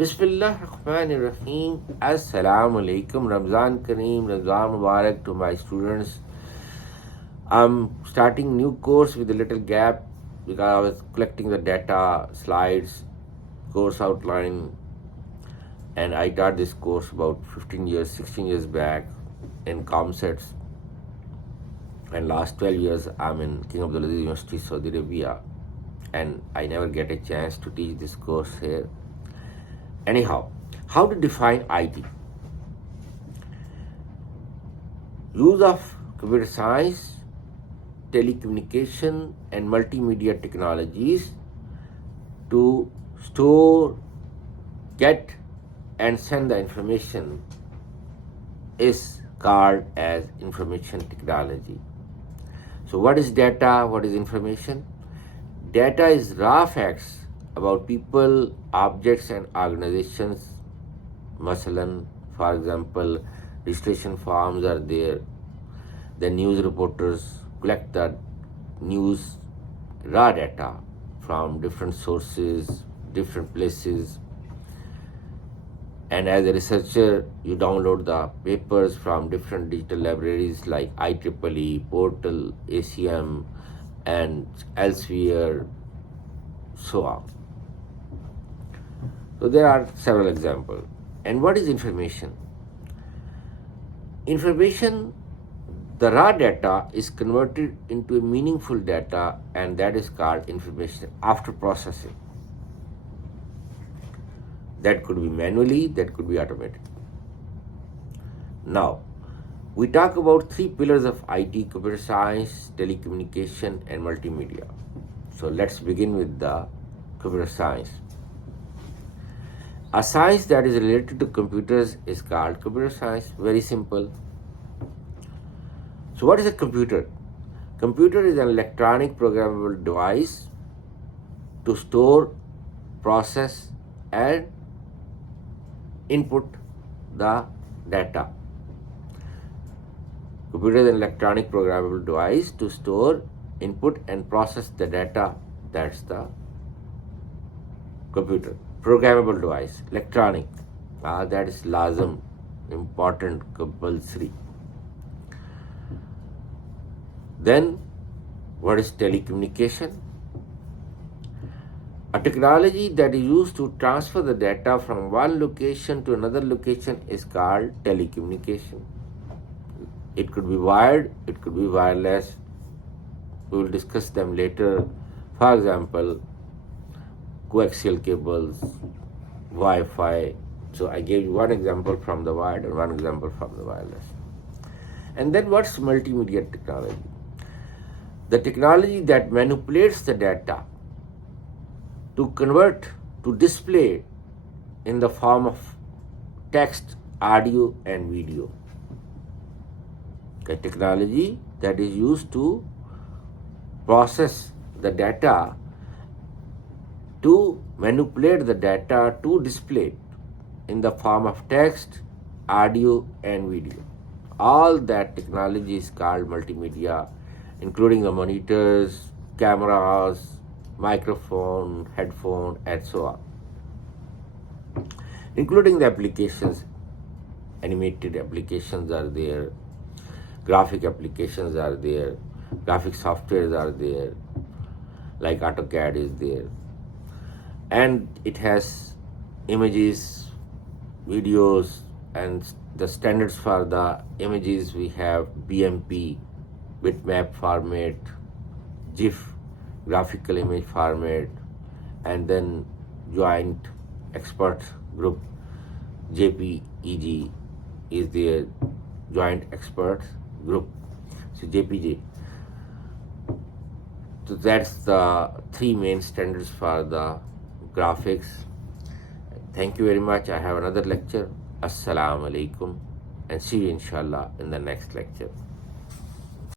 Bismillahirrahmanirrahim. Assalamu alaikum. Ramzan Kareem, Ramzan Mubarak to my students. I'm starting new course with a little gap because I was collecting the data, slides, course outline, and I taught this course about 15 years, 16 years back in ComSets. And last 12 years I'm in King Abdulaziz University, Saudi Arabia, and I never get a chance to teach this course here. Anyhow, how to define IT? Use of computer science, telecommunication and multimedia technologies to store, get and send the information is called as information technology. So what is data? What is information? Data is raw facts about people, objects and organizations. Masalan, for example, registration forms are there. The news reporters collect the news raw data from different sources, different places. And as a researcher, you download the papers from different digital libraries like IEEE, Portal, ACM, and elsewhere, so on. So there are several examples. And what is information? Information, the raw data is converted into a meaningful data, and that is called information after processing. That could be manually, that could be automatic. Now, we talk about three pillars of IT: computer science, telecommunication, and multimedia. So let's begin with the computer science. A science that is related to computers is called computer science. Very simple. So what is a computer? Computer is an electronic programmable device to store, process, and input the data. Computer is an electronic programmable device to store, input, and process the data. That's the computer. Programmable device, electronic. That is lazim, important, compulsory. Then, what is telecommunication? A technology that is used to transfer the data from one location to another location is called telecommunication. It could be wired, it could be wireless. We will discuss them later. For example, coaxial cables, Wi-Fi. So I gave you one example from the wired and one example from the wireless. And then what's multimedia technology? The technology that manipulates the data to convert, to display in the form of text, audio, and video. The technology that is used to process the data, to manipulate the data, to display in the form of text, audio, and video. All that technology is called multimedia, including the monitors, cameras, microphone, headphone, and so on. Including the applications, animated applications are there, graphic applications are there, graphic softwares are there, like AutoCAD is there. And it has images, videos, and the standards for the images we have BMP, bitmap format, GIF, graphical image format, and then joint expert group, JPEG is the joint expert group, so JPG. So that's the three main standards for the graphics. Thank you very much. I have another lecture. Assalamu alaikum, and see you inshallah in the next lecture.